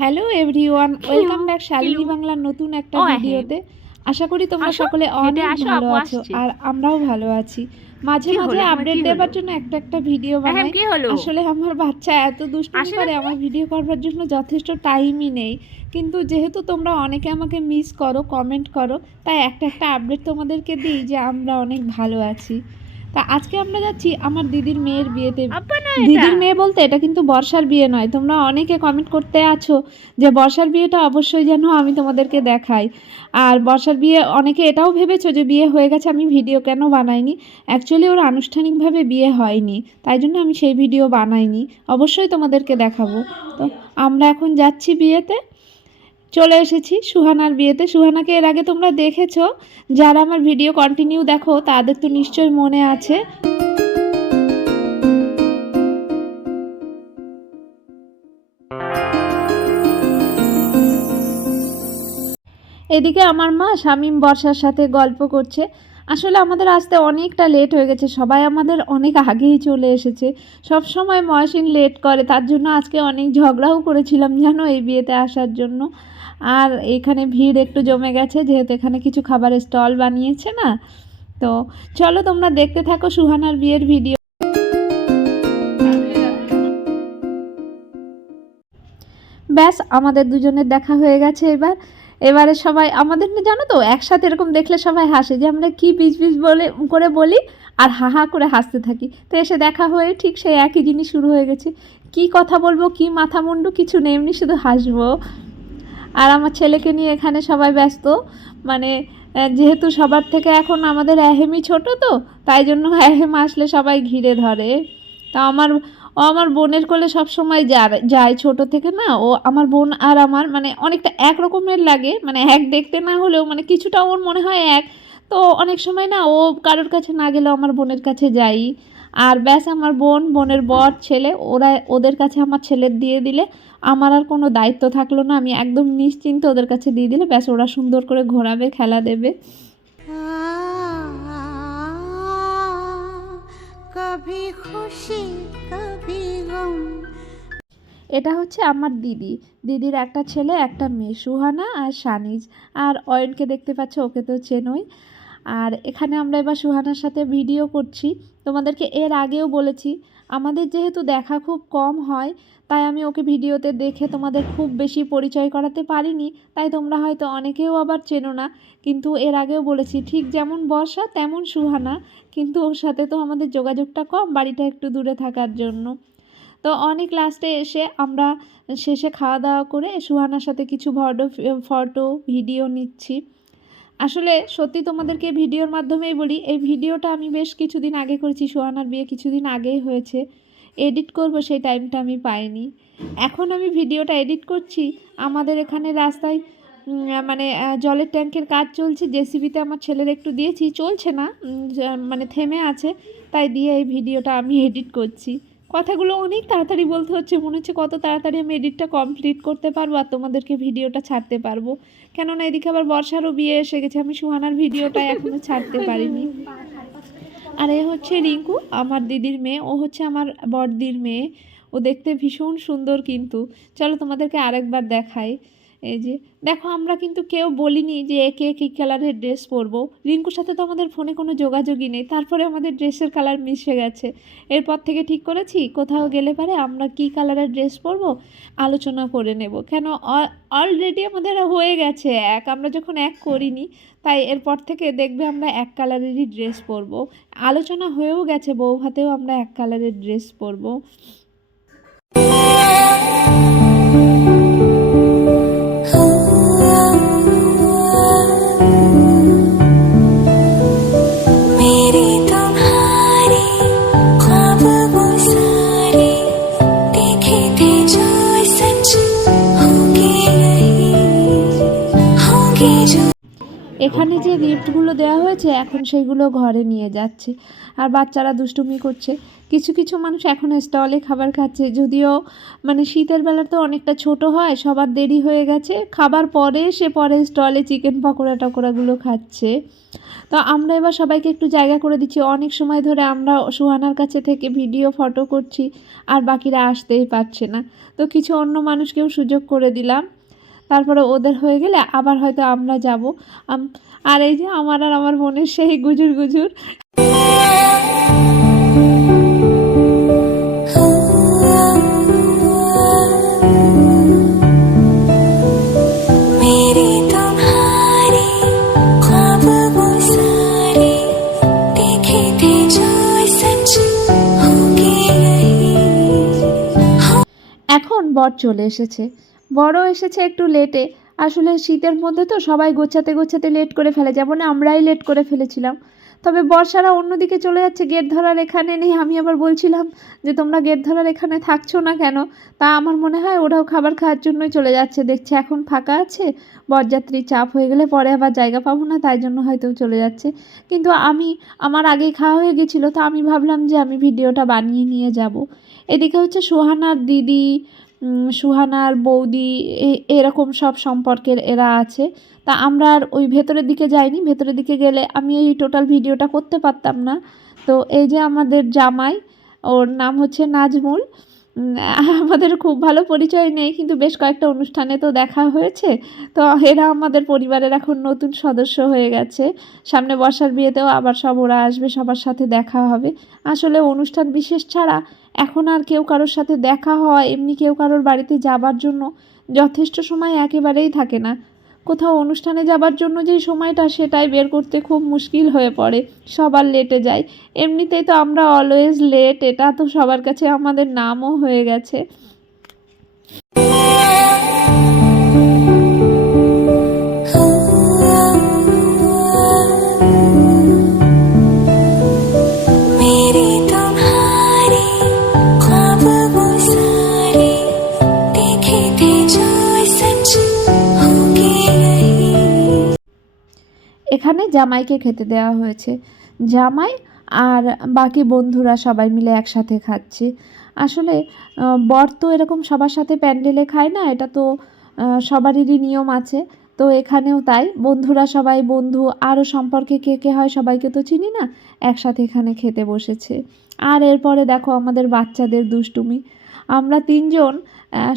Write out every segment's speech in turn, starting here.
Hello everyone, welcome back Shalini বাংলার নতুন একটা ভিডিওতে। আশা করি তোমরা সকলে অনেক ভালো আছো আর আমরাও ভালো আছি। মাঝে মাঝে আপডেট দেওয়ার জন্য একটা ভিডিও বানাই। আসলে আমার বাচ্চা এত দুষ্টুমি করে, আমার ভিডিও করার জন্য যথেষ্ট টাইমই নেই। কিন্তু যেহেতু তোমরা অনেকে আমাকে মিস করো, কমেন্ট করো, তাই একটা আপডেট তোমাদেরকে দিই যে আমরা অনেক ভালো আছি। তা আজকে আমরা যাচ্ছি আমার দিদির মেয়ের বিয়েতে। দিদির মেয়ে বলতে এটা কিন্তু বর্ষার বিয়ে নয়। তোমরা অনেকে কমেন্ট করতে আছো যে বর্ষার বিয়েটা অবশ্যই যেন আমি তোমাদেরকে দেখাই। আর বর্ষার বিয়ে অনেকে এটাও ভেবেছো যে বিয়ে হয়ে গেছে, আমি ভিডিও কেন বানাইনি। অ্যাকচুয়ালি ওর আনুষ্ঠানিকভাবে বিয়ে হয়নি, তাই জন্য আমি সেই ভিডিও বানাইনি। অবশ্যই তোমাদেরকে দেখাবো। তো আমরা এখন যাচ্ছি বিয়েতে, চলে এসেছি সুহানার বিয়েতে। সুহানাকে এর আগে তোমরা দেখেছো, যারা আমার ভিডিও কন্টিনিউ দেখো তাদের তো নিশ্চয়ই মনে আছে। এদিকে আমার মা শামীম বর্ষার সাথে গল্প করছে। আসলে আমাদের আসতে অনেকটা লেট হয়ে গেছে, সবাই আমাদের অনেক আগেই চলে এসেছে। সব সময় মহসিন লেট করে, তার জন্য আজকে অনেক ঝগড়াও করেছিলাম জানো এই বিয়েতে আসার জন্য। আর এখানে ভিড় একটু জমে গেছে, যেহেতু এখানে কিছু খাবারের স্টল বানিয়েছে না। তো চলো তোমরা দেখতে থাকো সুহানার বিয়ের ভিডিও। ব্যাস আমাদের দুজনের দেখা হয়ে গেছে। এবারে সবাই আমাদের জানো তো একসাথে এরকম দেখলে সবাই হাসে যে আমরা কি বিজ করে বলি আর হা করে হাসতে থাকি। তো এসে দেখা হয়ে ঠিক সেই একই জিনিস শুরু হয়ে গেছে। কি কথা বলবো, কি মাথা মুন্ডু কিছু নেই, এমনি শুধু হাসবো। আর আমার ছেলেকে নিয়ে এখানে সবাই ব্যস্ত। মানে যেহেতু সবার থেকে এখন আমাদের এহেমই ছোট, তো তাই জন্য এহেম আসলে সবাই ঘিরে ধরে। তা আমার বোনের কোলে সব সময় যায় ছোট থেকে না। ও আমার বোন আর আমার মানে অনেকটা এক রকমের লাগে, মানে এক দেখতে না হলেও মানে কিছুটা ওর মনে হয় এক। তো অনেক সময় না ও কারোর কাছে না গেলেও আমার বোনের কাছে যাই। আর ব্যাস আমার বোনের বর ছেলে ওদের কাছে আমার ছেলের দিয়ে দিলে আমার আর কোনো দায়িত্ব থাকলো না। আমি একদম নিশ্চিন্ত ওদের কাছে দিয়ে দিলে ব্যাস ওরা সুন্দর করে ঘোরাবে, খেলা দেবে। কভি খুশি কভি গম। এটা হচ্ছে আমার দিদির একটা ছেলে একটা মেয়ে, সুহানা আর সানিজ। আর অয়নকে দেখতে পাচ্ছ, ওকে তো চেনোই। আর এখানে আমরা এবার সুহানার সাথে ভিডিও করছি। তোমাদেরকে এর আগেও বলেছি আমাদের যেহেতু দেখা খুব কম হয়, তাই আমি ওকে ভিডিওতে দেখে তোমাদের খুব বেশি পরিচয় করাতে পারিনি। তাই তোমরা হয়তো অনেকেও আবার চেনো না। কিন্তু এর আগেও বলেছি ঠিক যেমন বর্ষা তেমন সুহানা, কিন্তু ওর সাথে তো আমাদের যোগাযোগটা কম, বাড়িটা একটু দূরে থাকার জন্য। তো অনেক লাস্টে এসে আমরা শেষে খাওয়া দাওয়া করে সুহানার সাথে কিছু ফটো ভিডিও নিচ্ছি। আসলে সত্যি তোমাদেরকে ভিডিওর মাধ্যমেই বলি, এই ভিডিওটা আমি বেশ কিছুদিন আগে করেছি। সুহানার বিয়ে কিছুদিন আগেই হয়েছে, এডিট করব সেই টাইমটা আমি পাইনি। এখন আমি ভিডিওটা এডিট করছি। আমাদের এখানে রাস্তায় মানে জলের ট্যাঙ্কের কাজ চলছে, জেসিবিতে আমার ছেলের একটু দিয়েছি, চলছে না মানে থেমে আছে, তাই দিয়ে এই ভিডিওটা আমি এডিট করছি। কথাগুলো অনেক তাড়াতাড়ি বলতে হচ্ছে, মনে হচ্ছে কত তাড়াতাড়ি আমি এডিটটা কমপ্লিট করতে পারবো আর তোমাদেরকে ভিডিওটা ছাড়তে পারবো। কেননা এদিকে আবার বর্ষারও বিয়ে এসে গেছে, আমি সুহানার ভিডিওটা এখনও ছাড়তে পারিনি। আর এ হচ্ছে রিঙ্কু, আমার দিদির মেয়ে। ও হচ্ছে আমার বড়দির মেয়ে। ও দেখতে ভীষণ সুন্দর, কিন্তু চলো তোমাদেরকে আরেকবার দেখাই। এই যে দেখো, আমরা কিন্তু কেউ বলিনি যে একে কী কালারের ড্রেস পরবো। রিঙ্কুর সাথে তো আমাদের ফোনে কোনো যোগাযোগই নেই, তারপরে আমাদের ড্রেসের কালার মিশে গেছে। এরপর থেকে ঠিক করেছি কোথাও গেলে পারে আমরা কী কালারের ড্রেস পরবো আলোচনা করে নেব। কেন অলরেডি আমাদের হয়ে গেছে এক, আমরা যখন এক করিনি, তাই এরপর থেকে দেখবে আমরা এক কালারেরই ড্রেস পরবো। আলোচনা হয়েও গেছে, বউ ভাতেও আমরা এক কালারের ড্রেস পরবো। এখানে যে গিফটগুলো দেওয়া হয়েছে এখন সেইগুলো ঘরে নিয়ে যাচ্ছে, আর বাচ্চারা দুষ্টুমি করছে। কিছু কিছু মানুষ এখনও স্টলে খাবার খাচ্ছে, যদিও মানে শীতের বেলা তো অনেকটা ছোট হয়, সবার দেরি হয়ে গেছে, খাবার পরে সে পরে স্টলে চিকেন পকোড়া টকোড়াগুলো খাচ্ছে। তো আমরা এবার সবাইকে একটু জায়গা করে দিচ্ছি। অনেক সময় ধরে আমরা সুহানার কাছে থেকে ভিডিও ফটো করছি আর বাকিরা আসতেই পারছে না, তো কিছু অন্য মানুষকেও সুযোগ করে দিলাম। তারপরে ওদের হয়ে গেলে আবার হয়তো আমরা যাব। আর এই যে আমার আর আমার বোনের সেই গুজুর গুজুর। এখন বর চলে এসেছে, বড়ও এসেছে একটু লেটে। আসলে শীতের মধ্যে তো সবাই গোছাতে গোছাতে লেট করে ফেলে, যেমন আমরাই লেট করে ফেলেছিলাম। তবে বর্ষারা অন্যদিকে চলে যাচ্ছে, গেট ধরার এখানে নেই। আমি আবার বলছিলাম যে তোমরা গেট ধরার এখানে থাকছো না কেন, তা আমার মনে হয় ওরাও খাবার খাওয়ার জন্যই চলে যাচ্ছে। দেখছি এখন ফাঁকা আছে, বরযাত্রী চাপ হয়ে গেলে পরে আবার জায়গা পাবো না, তাই জন্য হয়তো চলে যাচ্ছে। কিন্তু আমার আগেই খাওয়া হয়ে গেছিলো, তো আমি ভাবলাম যে আমি ভিডিওটা বানিয়ে নিয়ে যাব। এদিকে হচ্ছে সুহানার দিদি, সুহানার বৌদি, এরকম সব সম্পর্কের এরা আছে। তা আমরা আর ওই ভেতরের দিকে যাইনি, ভেতরের দিকে গেলে আমি এই টোটাল ভিডিওটা করতে পারতাম না। তো এই যে আমাদের জামাই, ওর নাম হচ্ছে নাজমুল। আমাদের খুব ভালো পরিচয় নেই, কিন্তু বেশ কয়েকটা অনুষ্ঠানে তো দেখা হয়েছে। তো এরা আমাদের পরিবারের এখন নতুন সদস্য হয়ে গেছে। সামনে বর্ষার বিয়েতেও আবার সব ওরা আসবে, সবার সাথে দেখা হবে। আসলে অনুষ্ঠান বিশেষ ছাড়া এখন আর কেউ কারোর সাথে দেখা হয়, এমনি কেউ কারোর বাড়িতে যাবার জন্য যথেষ্ট সময় একেবারেই থাকে না। কোথাও অনুষ্ঠানে যাবার জন্য যেই সময়টা, সেটাই বের করতে খুব মুশকিল হয়ে পড়ে, সবার লেটে যায়। এমনিতেই তো আমরা অলওয়েজ লেট, এটা তো সবার কাছে আমাদের নামও হয়ে গেছে। এখানে জামাইকে খেতে দেওয়া হয়েছে, জামাই আর বাকি বন্ধুরা সবাই মিলে একসাথে খাচ্ছি। আসলে বর তো এরকম সবার সাথে প্যান্ডেলে খায় না, এটা তো সবারই নিয়ম আছে। তো এখানেও তাই, বন্ধুরা সবাই বন্ধু, আরও সম্পর্কে কে কে হয় সবাইকে তো চিনি না, একসাথে এখানে খেতে বসেছে। আর এরপরে দেখো আমাদের বাচ্চাদের দুষ্টুমি। আমরা তিনজন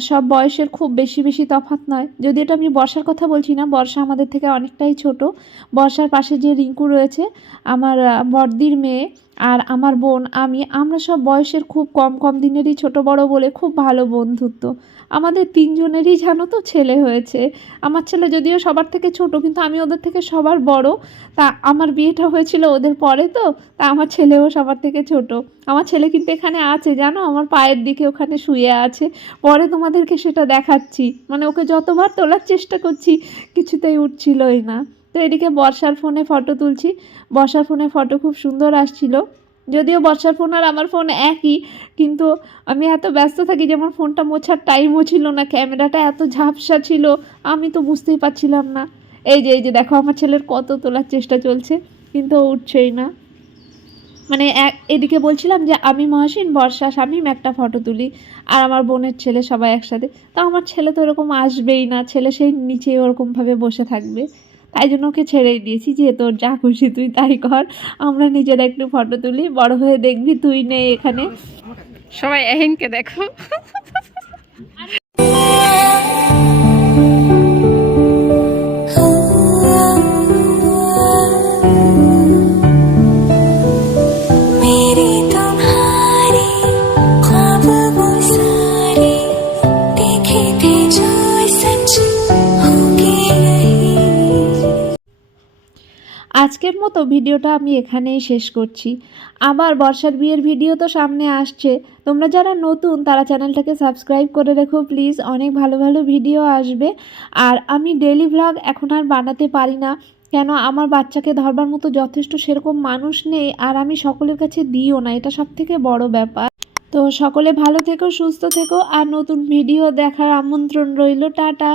সব বয়সের খুব বেশি বেশি তফাৎ নয়, যদি এটা আমি বর্ষার কথা বলছি না, বর্ষা আমাদের থেকে অনেকটাই ছোট। বর্ষার পাশে যে রিঙ্কু রয়েছে, আমার বড়দির মেয়ে, আর আমার বোন, আমরা সব বয়সের খুব কম কম দিনেরই ছোট বড় বলে খুব ভালো বন্ধুত্ব। আমাদের তিনজনেরই জানো তো ছেলে হয়েছে। আমার ছেলে যদিও সবার থেকে ছোট, কিন্তু আমি ওদের থেকে সবার বড়। তা আমার বিয়েটা হয়েছিল ওদের পরে, তো তা আমার ছেলেও সবার থেকে ছোট। আমার ছেলে কিন্তু এখানে আছে জানো, আমার পায়ের দিকে ওখানে শুয়ে আছে। পরে তোমাদেরকে সেটা দেখাচ্ছি, মানে ওকে যতবার তোলার চেষ্টা করছি কিছুতেই উঠছিলই না। তো এদিকে বর্ষার ফোনে ফটো তুলছি, বর্ষার ফোনে ফটো খুব সুন্দর আসছিল। যদিও বর্ষার ফোন আর আমার ফোন একই, কিন্তু আমি এত ব্যস্ত থাকি যেমন ফোনটা মোছার টাইমও ছিল না, ক্যামেরাটা এত ঝাপসা ছিল, আমি তো বুঝতেই পারছিলাম না। এই যে দেখো আমার ছেলের কত তোলার চেষ্টা চলছে, কিন্তু ও উঠছেই না। মানে এদিকে বলছিলাম যে আমি মহাসিন, বর্ষা, শামীম একটা ফটো তুলি, আর আমার বোনের ছেলে সবাই একসাথে। তা আমার ছেলে তো এরকম আসবেই না, ছেলে সেই নিচে ওরকমভাবে বসে থাকবে। তাই জন্য ওকে ছেড়েই দিয়েছি যে তোর যা খুশি তুই তাই কর, আমরা নিজেরা একটু ফটো তুলি, বড় হয়ে দেখবি তুই নেই এখানে। সবাই এহেনকে দেখো। আজকের মতো ভিডিওটা আমি এখানেই শেষ করছি। আবার বর্ষার বিয়ের ভিডিও তো সামনে আসছে, তোমরা যারা নতুন তারা চ্যানেলটাকে সাবস্ক্রাইব করে রেখো প্লিজ, অনেক ভালো ভালো ভিডিও আসবে। আর আমি ডেইলি ভ্লগ এখন আর বানাতে পারি না, কেন আমার বাচ্চাকে ধরবার মতো যথেষ্ট সেরকম মানুষ নেই, আর আমি সকলের কাছে দিও না, এটা সবথেকে বড় ব্যাপার। তো সকলে ভালো থেকো, সুস্থ থেকো, আর নতুন ভিডিও দেখার আমন্ত্রণ রইল। টাটা।